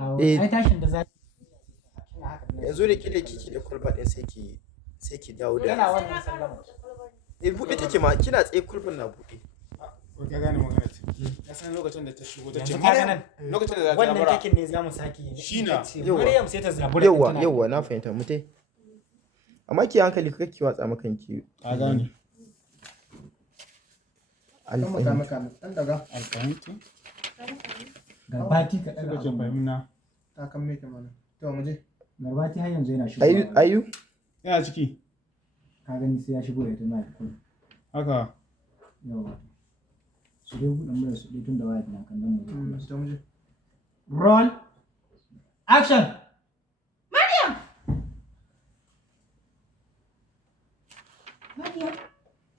ai tashin da za yanzu ne kike da kulba din sai ki dawo da yana wannan sallama buɗe take ma kina tsaye kulbin na buɗe ko ka gane magana ce ka san lokacin da ta shigo ta ce lokacin da za ta wannan takin ne zamu saki shina Maryam sai ta zabura yawa na fahimta mutai amma ki hankali kake watsa makan ki ka gane alfahimta dan daga alfahimta garbati ka daga lokacin fahimna ta kan me kamar to mu je garbati har yanzu yana shigo ayu yana ciki ka gani sai ya shigo ya tana da kullu haka yawa su dai buɗe mu su dai tun da waya tana kan nan mu to mu je roll action Maryam,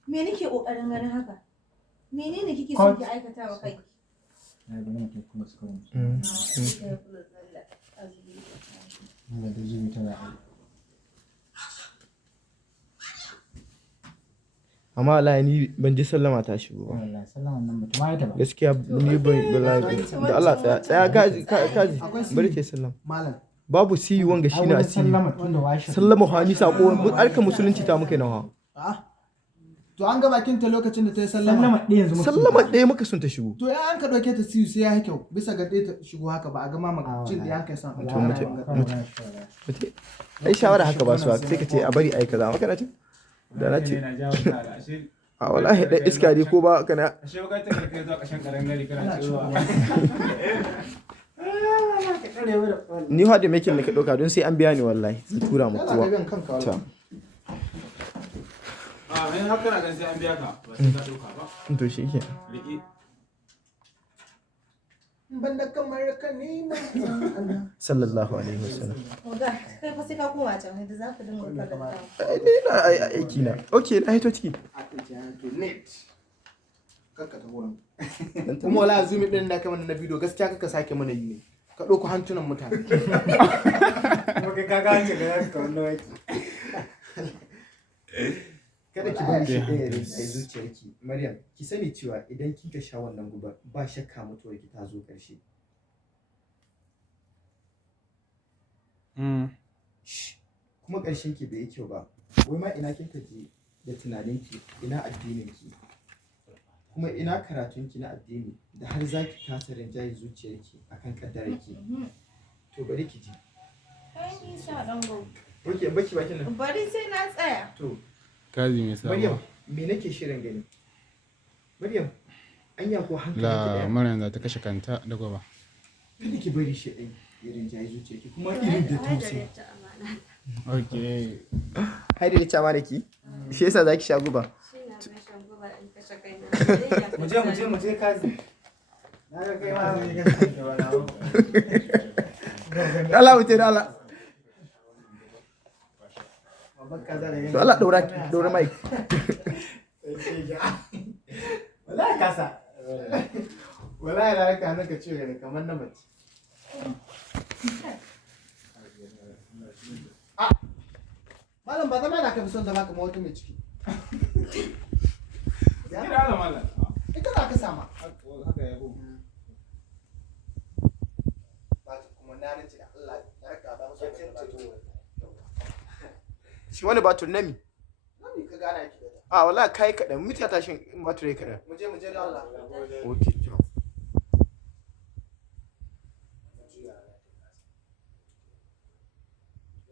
me nake kokarin ganin haka? Menene kike so ki aikata wa kai? ai bane mutum kuma su kawo mu da zuwa tana ai amma wallahi ni ban ji sallama ta shigo ba wallahi sallaman nan mutum ai ta ba gaskiya ni ban wallahi da Allah tsaya kaji bari ke sallama malam babu si wanga shine a si sallama tun da washi sallama hani sako alka musulunci ta muke nawa to an ga bakin ta lokacin da ta yi sallama sallama ɗaya yanzu muka sallama ɗaya muka sun ta shigo to ya an ka dauke ta siyu sai ya yi kyau bisa ga ɗaya ta shigo haka ba a ga ma magacin da an kai san ai shawara haka ba su sai ka ce a bari ai kaza maka na ce da na ce a wallahi da iska dai ko ba kana ashe ba ta kai zuwa kashin karan gari kana cewa ni ha da making ne ka dauka don sai an biya ni wallahi zan tura mu kowa ta a in haka na gan sai an biya ka ba sai ka dauka ba to shi ke riki banda kamar ka ne sallallahu alaihi wasallam Oga, kai fa sai ka koma can da za ka dinga kallon. ni na aiki na okay na hito ciki kakka ta wurin kuma wala zumi din da kamar na bidiyo gaskiya kaka sake mana yi ne ka ɗauko hantunan mutane okay ka ga ce ga ka wannan waki kada ki bari shi ɗaya da zuciyarki maryam ki sani cewa idan kika sha wannan guba ba shakka mutuwar ki ta zo ƙarshe kuma ƙarshen ki bai yi kyau ba wai ma ina kin tafi da tunaninki ina addininki kuma ina karatunki na addini da har za ki kasa rinjaye zuciyarki akan kaddararki to bari ki ji Kai nisa dan go. oke baki bakin nan Bari sai na tsaya. to kazi mai sabo maryam me nake shirin gani maryam anya ko hankali ki la daya maryam za ta kashe kanta da goba kada ki bari shi ɗin ya rinjaye zuciyarki kuma irin da tausayi okay haidi da cama da ki shi yasa za ki sha guba mu je kazi na ga kai ma zai ga wala Allah wuce da Allah babban kaza da to Allah daura mic wallahi kasa wallahi da haka naka ce ne kamar na mace malam ba zama na ka fi son zama kamar wata mai ciki kira ala mallan ita za ka sama haka yabo ba ta kuma na nace da Allah ya raka ba musu shi wani batur nami nan ka gana ki da a wallahi kai kadan mita tashin batur ya kadan mu je da Allah okay to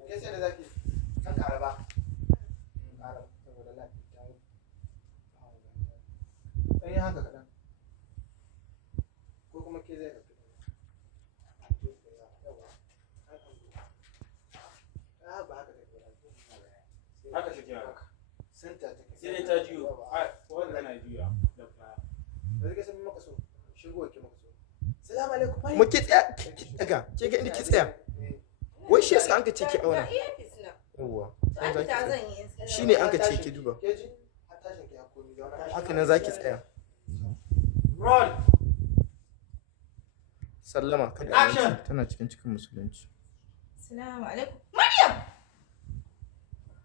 ke sai da zaki kan karaba karaba saboda lafiya dan yi haka kadan ko kuma ke zai ka haka take haka senta take sai dai ta juyo a wannan na juya da baya da kake san maka so shigo ke maka so assalamu alaikum mu ki tsaya ki daga ke ga inda ki tsaya wai shi yasa an ka ce ki auna yawa shine an ka ce ki duba keji har tashin ki hakuri da wannan haka nan zaki tsaya roll sallama kada Action! tana cikin musulunci Assalamu alaikum. Maryam!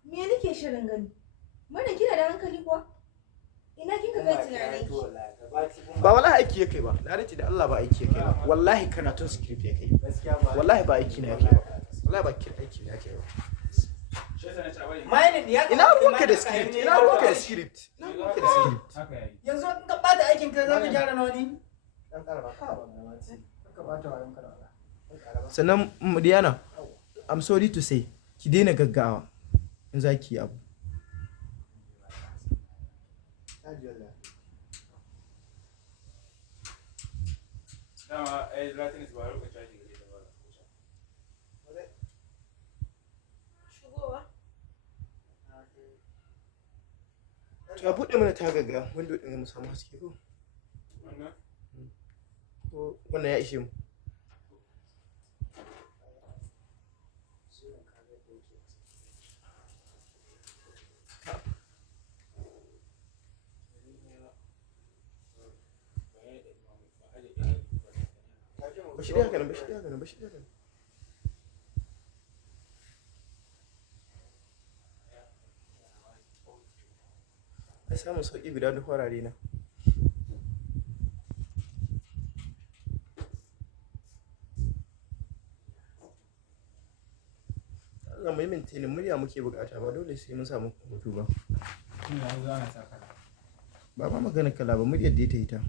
Me nake shirin gani? Mana kina da hankali kuwa? Ina kika kai tunanin ki? ba wallahi aiki ya kai ba, na rike da Allah ba aiki ya kai ba, wallahi karatun script ya kai, wallahi ba aiki na ya kai ba, wallahi ba aiki na ya kai ba. Ina ruwanka da script, ina ruwanka da script, ina ruwanka da script. Yanzu in ka bata aikin ka za ka gyara nawa ne? Dan karba ka bata wayan karba. Sannan Diana, I'm sorry to say, ki daina gaggawa in za ki yi abu. Dama Latin ba lokacin caji gare ta ba. Shigowa. To a buɗe mana ta gagga, window ɗin mu samu haske ko? Wannan? Ko wannan ya ishe mu? Bashi dai haka nan, bashi dai haka nan, bashi dai haka nan. Ai samun sauƙi guda duk farare na. Allah mai maintainin murya muke bukata ba dole sai mun samu hoto ba. Ba ma magana kala ba muryar da ya ta yi ta.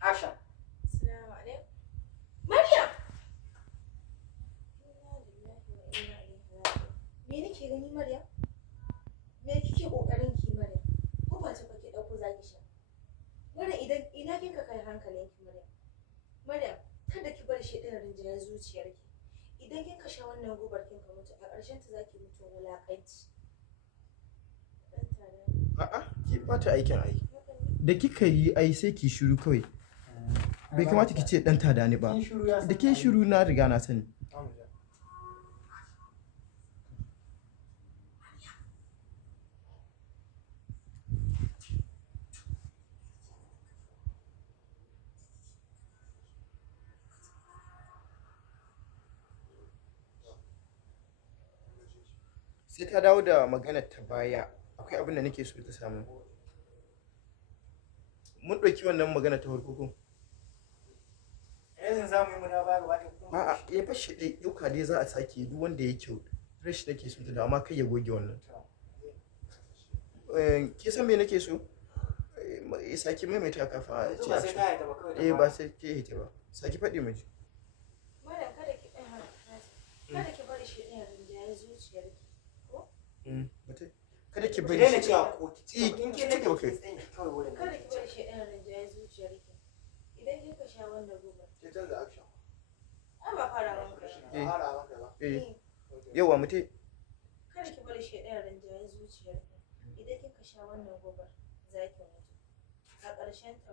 Action. Assalamu alaikum. Maryam. Me nake gani Maryam? Me kike kokarin ki Maryam? Ko ba ta kake dauko zaki sha? Maryam idan ina kinka kai hankalin ki Maryam. Maryam, kada ki bar shi din rinjaye zuciyarki. Idan kinka sha wannan gubar kinka mutu a ƙarshen ta zaki mutu wulakanci. A'a, ki bata aikin ai. Da kika yi ai sai ki shiru kawai. Bai kamata ki ce dan tada ni ba. Da ke shiru na riga na sani. Sai ta dawo da maganar ta baya, akwai abin da nake so ta samu. Mun ɗauki wannan magana ta farko ko? Yanzu za mu yi muna ba gaba ɗaya. A'a, ya fashe dai ɗauka dai za a sake duk wanda ya kyau. Fresh nake so ta da amma kai ya goge wannan. Ke san me nake so? Saki maimaita kafa a ce Ba sai ta haita ba kawai. ba sai ke hita ba. Saki faɗi miji. Maryam kada ki ɗan haka. Kada ki bar shi din rinjaye zuciyarki. Ko? Bata. Kada ki Ki bari daina shi. cewa ko ki In in ke ke nake nake ba kai. tsayin kawai wurin. Kada ki bar shi din rinjaye zuciyarki. Idan kika sha wannan gubar. Ke canza action. Ai ba fara wanka. Yawa mutai. Kada ki bar shi din rinjaye zuciyarki. Idan kika sha wannan gubar za ki mutu. A ƙarshen ta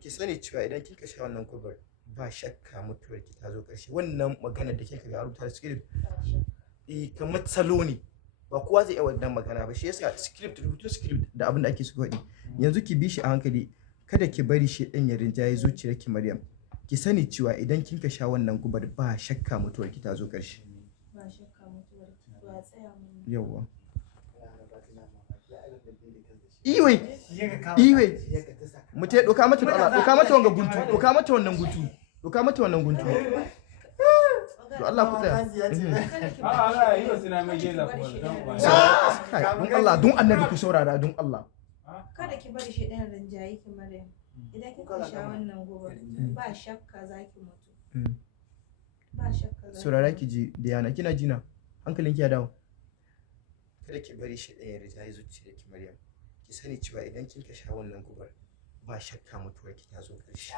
Ki sani cewa idan kika sha wannan gubar ba shakka mutuwar ki ta zo ƙarshe. Wannan magana da kika ga rubuta script kamar salo ne. Ba kowa zai iya wannan magana ba. Shi yasa script rubutu script da abin da ake so faɗi. Yanzu ki bi shi a hankali. Kada ki bari shi ɗan ya rinjaye zuciyarki Maryam. Ki sani cewa idan kinka sha wannan gubar ba shakka mutuwar ki ta zo ƙarshe. ba shakka mutuwar ki ba tsaya mun. Yawwa. Iwe. Mutai doka mata da Allah, doka mata wannan guntu, doka mata wannan guntu. Doka mata wannan guntu. To Allah ku tsaya. A'a, yi wasu na mai geza kuma don ba. Don Allah, don Annabi ku saurara don Allah. Kada ki bari shi ɗan rinjaye ki Maryam. Idan kika sha wannan gobe ba shakka za ki mutu. Ba shakka za ki Saurara ki ji Diana, kina jina? Hankalin ki ya dawo. Kada ki bari shi ɗan ya rinjaye zuciyarki Maryam. Ki sani cewa idan kinka sha wannan gubar ba shakka mutuwar ki ta zo ƙarshe.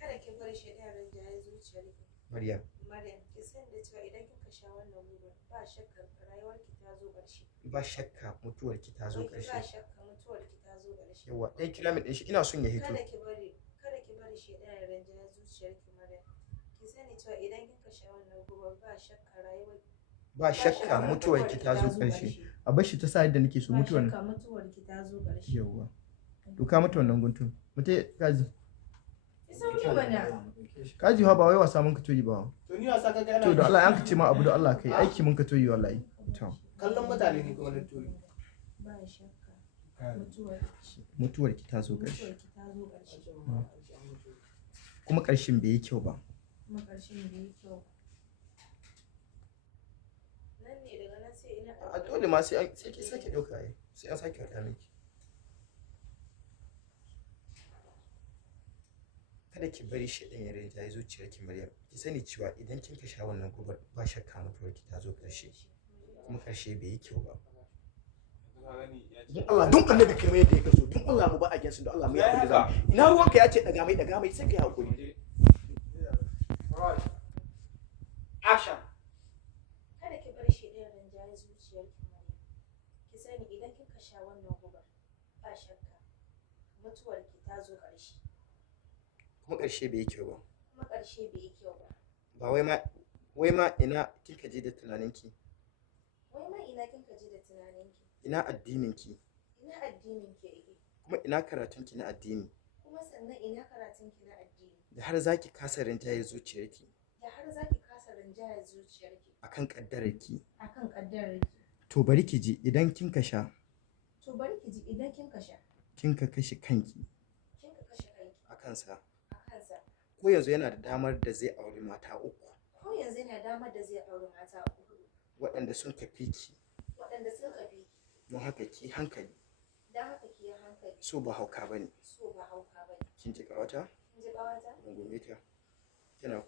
Kada ki bari shi ɗan rinjaye zuciyarki. Maryam. Maryam, ki sani da cewa idan kika sha wannan gobe ba shakka rayuwarki ta zo ƙarshe. Ba shakka mutuwar ki ta zo Ba ƙarshe. shakka mutuwarki ta zo ƙarshe. Yawa, ɗan kira min ɗin shi ina son ya hito. Kada ki bari shi ɗan rinjaye zuciyarki Maryam. ki sani cewa idan kin sha wannan gubar ba shakka rayuwar ba shakka mutuwar ki ta zo ƙarshe. A bar shi ta sa yadda nake so mutuwar. Ba shakka mutuwar ki ta zo ƙarshe. Yawwa. To ka mutu wannan guntun. Mutai kaji. Ki sauke mana. Kaji ha ba wai wasa mun ka toyi ba. To ni wasa kaga yana. To da Allah yanka ce ma abu da Allah kai aiki mun ka toyi wallahi. To. Kallon mutane ne kuma na toyi. Ba shakka Mutuwar ki ta zo ƙarshe. mutuwar ki ta zo ƙarshe. Kuma ƙarshen bai yi kyau ba. Kuma ƙarshen bai yi kyau. Nan ne daga nan sai ina. A dole ma sai ki sake ɗauka ai. Sai an sake faɗa miki. Kada ki bari shedan ya rinjaye zuciyarki Maryam. Ki sani cewa idan kin ka sha wannan gubar ba shakka mutuwar ki ta zo ƙarshe. Kuma ƙarshe bai yi kyau ba. Don Allah don annabi kai mai yadda ya kaso don Allah mu ba a gensu don Allah mu yi hakuri za mu. Ina ruwanka ya ce daga mai sai kai hakuri. Action. Kada ki bar shi ɗin rinjaye zuciyarki Maryam. Ki sani idan kika sha wannan gubar ba shakka mutuwar ki ta zo ƙarshe. Kuma ƙarshe bai yi kyau ba. Kuma ƙarshe bai yi kyau ba. Ba wai ma ina kika je da tunaninki? Wai ma ina kinka je da tunaninki? Ina addininki? Ina addinin ki yake? Kuma ina karatunki na addini? Kuma sannan ina karatun ki na addini? Da har zaki kasa rinjaye zuciyarki Da har za ki kasa rinjayar zuciyarki akan kaddararki. akan ƙaddararki. To bari ki ji idan kin ka sha To bari ki ji idan kinka sha kin ka kashe kanki kinka kashe kanki a kansa. a kansa. Ko yanzu yana da damar da zai auri mata uku Ko yanzu yana damar da zai auri mata uku waɗanda sun kafi ki. waɗanda sun kafi. Don haka ki hankali. Don haka ki yi hankali. So ba hauka bane. So ba hauka bane. Kin ji ƙawata? Kin ji ƙawata? Rungume ta. Kina